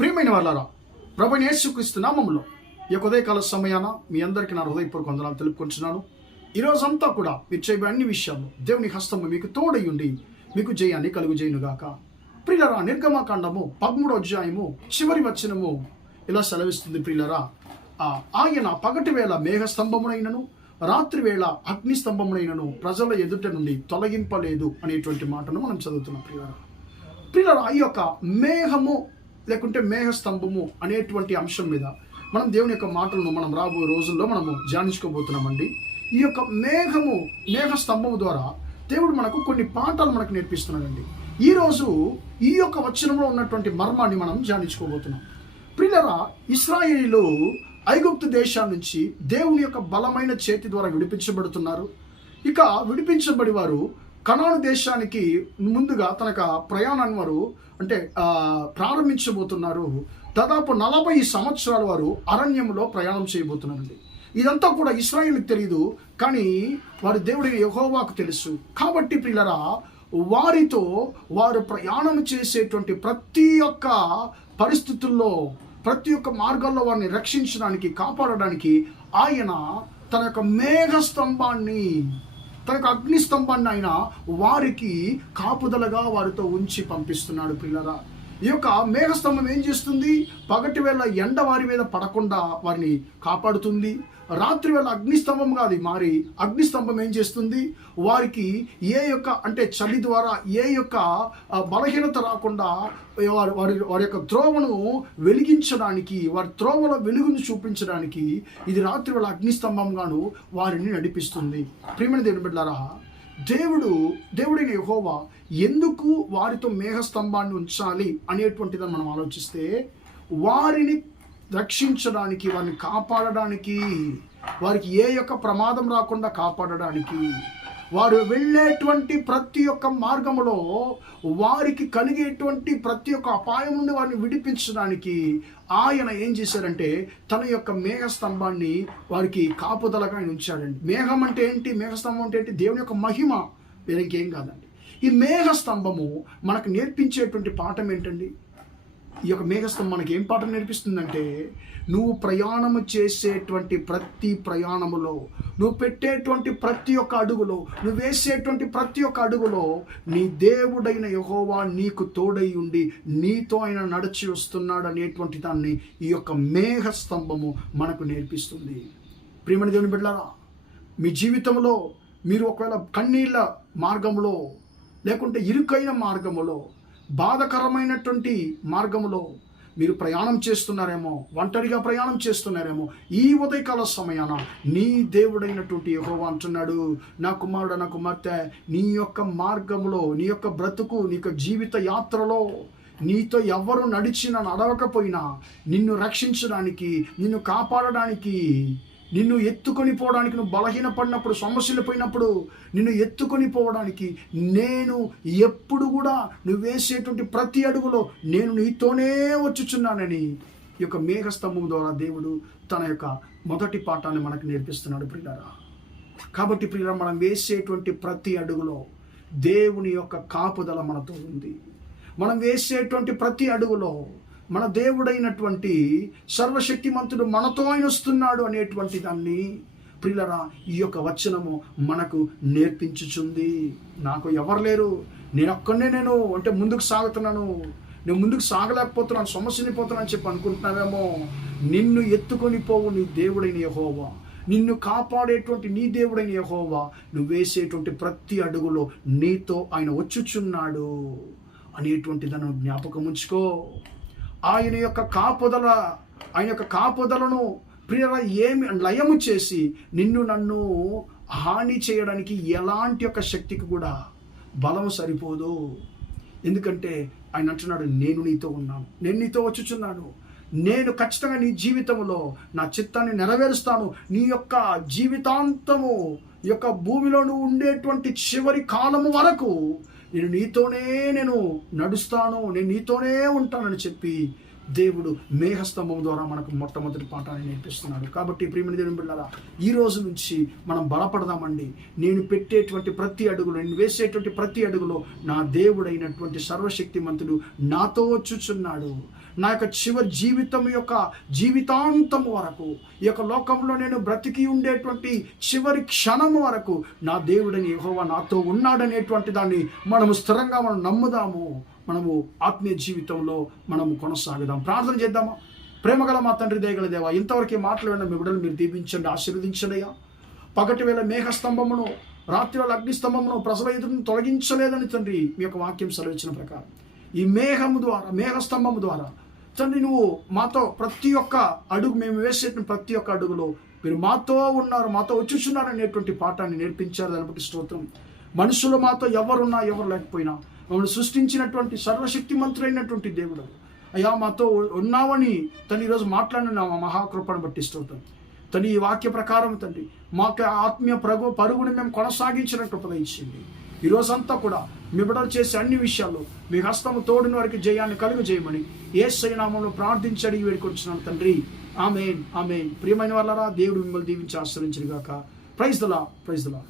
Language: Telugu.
ప్రియమైన వాళ్ళారా, ప్రభువైన యేసుక్రీస్తు నామములో ఈ ఉదయకాల సమయాన మీ అందరికీ నా హృదయపూర్వక వందనాలు తెలుపుకుంటున్నాను. ఈరోజంతా కూడా మీరు చేయబోయే అన్ని విషయాల్లో దేవుని హస్తము మీకు తోడయుండి మీకు జయాన్ని కలుగుజేయునుగాక. ప్రియులరా, నిర్గమకాండము 13వ అధ్యాయము చివరి వచనము ఇలా సెలవిస్తుంది. ప్రియులరా, ఆయన పగటి వేళ మేఘస్తంభమునైనను రాత్రి వేళ అగ్నిస్తంభమునైనను ప్రజల ఎదుట నుండి తొలగింపలేదు అనేటువంటి మాటను మనం చదువుతున్నాం. ప్రియులరా, ఈ యొక్క మేఘము లేకుంటే మేఘస్తంభము అనేటువంటి అంశం మీద మనం దేవుని యొక్క మాటలను మనం రాబోయే రోజుల్లో మనము ధ్యానించుకోబోతున్నామండి. ఈ యొక్క మేఘస్తంభము ద్వారా దేవుడు మనకు కొన్ని పాఠాలు మనకు నేర్పిస్తున్నాడండి. ఈరోజు ఈ యొక్క వచనంలో ఉన్నటువంటి మర్మాన్ని మనం ధ్యానించుకోబోతున్నాం. ప్రియులరా, ఇశ్రాయేలీయులు ఐగుప్తు దేశం నుంచి దేవుని యొక్క బలమైన చేతి ద్వారా విడిపించబడుతున్నారు. ఇక విడిపించబడి వారు కనాను దేశానికి ముందుగా తన ప్రయాణాన్ని వారు ప్రారంభించబోతున్నారు. దాదాపు 40 సంవత్సరాల వారు అరణ్యంలో ప్రయాణం చేయబోతున్నారండి. ఇదంతా కూడా ఇశ్రాయేలుకు తెలియదు, కానీ వారి దేవుడైన యెహోవాకు తెలుసు. కాబట్టి ప్రియులరా, వారితో వారు ప్రయాణం చేసేటువంటి ప్రతి ఒక్క పరిస్థితుల్లో, ప్రతి ఒక్క మార్గాల్లో వారిని రక్షించడానికి, కాపాడడానికి ఆయన తన యొక్క మేఘస్తంభాన్ని, తన యొక్క అగ్నిస్తంభాన్ని ఆయన వారికి కాపుదలగా వారితో ఉంచి పంపిస్తున్నాడు. ప్రియులరా, ఈ యొక్క మేఘస్తంభం ఏం చేస్తుంది? పగటి వేళ ఎండ వారి మీద పడకుండా వారిని కాపాడుతుంది. రాత్రి వేళ అగ్నిస్తంభంగా అది మారి అగ్నిస్తంభం ఏం చేస్తుంది? వారికి ఏ యొక్క చలి ద్వారా ఏ యొక్క బలహీనత రాకుండా వారి యొక్క త్రోవను వెలిగించడానికి, వారి త్రోవల వెలుగును చూపించడానికి ఇది రాత్రి వేళ అగ్నిస్తంభంగాను వారిని నడిపిస్తుంది. ప్రియమైన దేవుని బిడ్డలారా, దేవుడైన యెహోవా ఎందుకు వారితో మేఘస్తంభాన్ని ఉంచాలి అనేటువంటిదని మనం ఆలోచిస్తే, వారిని రక్షించడానికి, వారిని కాపాడడానికి, వారికి ఏ యొక్క ప్రమాదం రాకుండా కాపాడడానికి, వారు వెళ్ళేటువంటి ప్రతి ఒక్క మార్గములో వారికి కలిగేటువంటి ప్రతి ఒక్క అపాయం నుండి వారిని విడిపించడానికి ఆయన ఏం చేశారంటే తన యొక్క మేఘస్తంభాన్ని వారికి కాపుదలగా ఆయన ఉంచాడండి. మేఘం అంటే ఏంటి? మేఘస్తంభం అంటే ఏంటి? దేవుని యొక్క మహిమ, వేరే ఇంకేం కాదండి. ఈ మేఘస్తంభము మనకు నేర్పించేటువంటి పాఠం ఏంటండి? ఈ యొక్క మేఘస్తంభం మనకి ఏం పాఠం నేర్పిస్తుందంటే, నువ్వు ప్రయాణము చేసేటువంటి ప్రతి ప్రయాణములో, నువ్వు పెట్టేటువంటి ప్రతి ఒక్క అడుగులో, నువ్వు వేసేటువంటి ప్రతి ఒక్క అడుగులో నీ దేవుడైన యెహోవా నీకు తోడై ఉండి నీతో ఆయన నడిచి వస్తున్నాడు అనేటువంటి దాన్ని ఈ యొక్క మేఘస్తంభము మనకు నేర్పిస్తుంది. ప్రియమైన దేవుని బిడ్డలారా, మీ జీవితంలో మీరు ఒకవేళ కన్నీళ్ళ మార్గంలో, లేకుంటే ఇరుకైన మార్గములో, బాధకరమైనటువంటి మార్గములో మీరు ప్రయాణం చేస్తున్నారేమో, ఒంటరిగా ప్రయాణం చేస్తున్నారేమో, ఈ ఉదయకాల సమయాన నీ దేవుడైనటువంటి యెహోవా అంటున్నాడు, నా కుమారుడు, నా కుమార్తె, నీ యొక్క మార్గములో, నీ యొక్క బ్రతుకు, నీ యొక్క జీవిత యాత్రలో నీతో ఎవరు నడవకపోయినా నిన్ను రక్షించడానికి, నిన్ను కాపాడడానికి, నిన్ను ఎత్తుకొని పోవడానికి, నువ్వు బలహీనపడినప్పుడు, సమస్యలు పోయినప్పుడు నిన్ను ఎత్తుకొని పోవడానికి నేను ఎప్పుడు కూడా నువ్వు వేసేటువంటి ప్రతి అడుగులో నేను నీతోనే వచ్చుచున్నానని ఈ యొక్క మేఘస్తంభం ద్వారా దేవుడు తన యొక్క మొదటి పాఠాన్ని మనకు నేర్పిస్తున్నాడు. ప్రియులారా, కాబట్టి ప్రియులారా, మనం వేసేటువంటి ప్రతి అడుగులో దేవుని యొక్క కాపుదల మనతో ఉంది. మనం వేసేటువంటి ప్రతి అడుగులో మన దేవుడైనటువంటి సర్వశక్తిమంతుడు మనతో ఆయన వస్తున్నాడు అనేటువంటి దాన్ని ప్రియులరా ఈ యొక్క వచనము మనకు నేర్పించుచుంది. నాకు ఎవరు లేరు, నేను ఒక్కనే ముందుకు సాగుతున్నాను, నేను ముందుకు సాగలేకపోతున్నాను, సమస్యని పోతున్నాను అని చెప్పి అనుకుంటున్నావేమో. నిన్ను ఎత్తుకొని పోవు నీ దేవుడైన యెహోవా, నిన్ను కాపాడేటువంటి నీ దేవుడైన యెహోవా నువ్వు వేసేటువంటి ప్రతి అడుగులో నీతో ఆయన వచ్చుచున్నాడు అనేటువంటి దాన్ని జ్ఞాపకం ఉంచుకో. ఆయన యొక్క కాపుదలను ప్రియరా ఏమి లయము చేసి నన్ను హాని చేయడానికి ఎలాంటి యొక్క శక్తికి కూడా బలం సరిపోదు. ఎందుకంటే ఆయన అంటున్నాడు, నేను నీతో ఉన్నాను, నేను నీతో వచ్చుచున్నాను, నేను ఖచ్చితంగా నీ జీవితంలో నా చిత్తాన్ని నెరవేరుస్తాను. నీ యొక్క జీవితాంతము ఈ యొక్క భూమిలో నువ్వు ఉండేటువంటి చివరి కాలము వరకు నేను నీతోనే నడుస్తాను, నేను నీతోనే ఉంటానని చెప్పి దేవుడు మేఘస్తంభం ద్వారా మనకు మొట్టమొదటి పాఠాన్ని నేర్పిస్తున్నాడు. కాబట్టి ప్రియమైన దేవుని బిడ్డలారా, ఈ రోజు నుంచి మనం బలపడదామండి. నేను పెట్టేటువంటి ప్రతి అడుగులో, నేను వేసేటువంటి ప్రతి అడుగులో నా దేవుడైనటువంటి సర్వశక్తిమంతుడు నాతో వచ్చుచున్నాడు. నా యొక్క చివరి జీవితాంతం వరకు, ఈ యొక్క లోకంలో నేను బ్రతికి ఉండేటువంటి చివరి క్షణం వరకు నా దేవుడని యెహోవా నాతో ఉన్నాడనేటువంటి దాన్ని మనము స్థిరంగా నమ్ముదాము. మనము ఆత్మీయ జీవితంలో మనము కొనసాగుదాం. ప్రార్థన చేద్దామా? ప్రేమగల మా తండ్రి, దయగల దేవా, ఇంతవరకు మాటలు విన్న మీ బిడ్డలు మీరు దీవించండి, ఆశీర్వదించడయ్యా. పగటి వేళ మేఘస్తంభమును, రాత్రి వేళ అగ్నిస్తంభమును ప్రజల ఎదురును తొలగించలేదని తండ్రి మీ యొక్క వాక్యం సెలవిచ్చిన ప్రకారం ఈ మేఘస్తంభము ద్వారా తండ్రి నువ్వు మాతో ప్రతి ఒక్క అడుగు, మేము వేసేటువంటి ప్రతి ఒక్క అడుగులో మీరు మాతో ఉన్నారు, మాతో వచ్చుచున్నారు అనేటువంటి పాఠాన్ని నేర్పించారు. దాన్ని బట్టి స్తోత్రం. మనుషులు మాతో ఎవరున్నా ఎవరు లేకపోయినా మమ్మల్ని సృష్టించినటువంటి సర్వశక్తిమంతుడైనటువంటి దేవుడు అయ్యా మాతో ఉన్నావని తను ఈరోజు మాట్లాడిన మహాకృపను బట్టి స్తోత్రం. తను ఈ వాక్య ప్రకారం తండ్రి మాకు ఆత్మీయ పరుగుని మేము కొనసాగించిన కృప ఇచ్చింది. ఈరోజంతా కూడా మీ బిడ్డలు చేసే అన్ని విషయాల్లో మీ హస్తము తోడిన వారికి జయాన్ని కలుగజేయమని యేసయ్య నామములో ప్రార్థించి అడిగి వేడుకొచ్చున్నాను తండ్రి. ఆమేన్, ఆమేన్. ప్రియమైన వాళ్ళారా, దేవుడు మిమ్మల్ని దీవించి ఆశ్రయించును గాక. Praise the lord.